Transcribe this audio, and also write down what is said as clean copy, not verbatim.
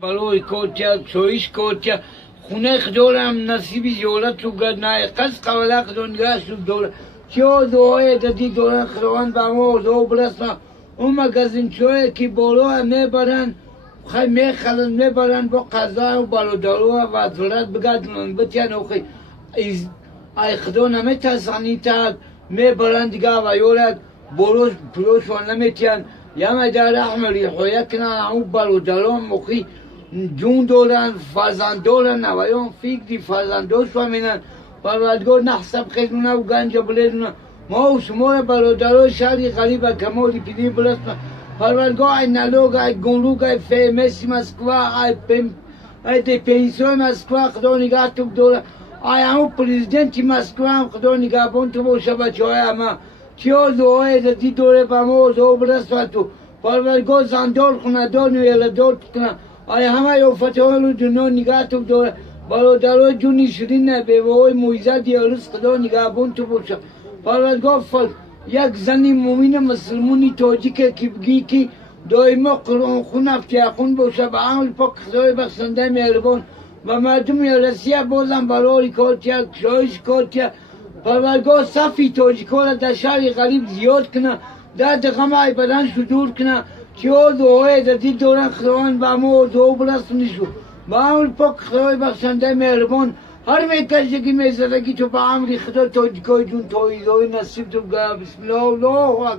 برای کوتیا چویش کوتیا خونه خدورم نصیبی جولت تو گد نه قص قبل خدونگاش تو دور چیو دوه دادی دورن خدوان با ما دو برسنا اون مگزین چوه کی بولو میبرن خی میخلن میبرن با قضا و بالو دارو و ضرورت بگردن بتیان اوخی ای خدو نمیتسانی تا میبرن دیگه و یولد بولوش پلوش و نمیتیان یا مدار احمری خویا کنن او بالو دارو مخی جون دورن فازان دورن نوایون فیک دی فازان دوش و مینن پروردگار نحسب خیزونه و گنج بلیدونه ما و شما برادرای شهری غریب کمالی پیدی بلسنا پروردگار ای نلوگ ای گونلوگ ای فیمسی مسکوا ای دی پنسیون مسکوا خدا نگاه تو دوره ای همو پریزیدنتی مسکوا هم خدا نگاه بون تو باشه بچه های همه چیو دوهای دی دوره با ما دو برسنا تو پروردگار زندار خونه دار نویل دار کنه ای همه یو فتحال و دنیا نگاه تو دوره برادرای جونی شیرین به وای مویزه دیارس خدا نگاه بون تو باشه پروردگار فل یک زنی مومین مسلمونی تاجیک کی بگی که دائما قرآن خون افتیاخون باشه به عمل پاک خدای بخشنده مهربان و مردم روسیه بازم برای کارتیا شایش کارتیا پروردگار صفی تاجیکا را در شهر غریب زیاد کنه در دقمه بدن صدور کنه چه دعای در دید دورن خداوند به ما دعا برسونیشو با عمل پاک خدای بخشنده مهربان هر میکشه که میزدگی تو با عمل خدا تاجیکای جون تویدای نصیب تو بگه بسم الله الله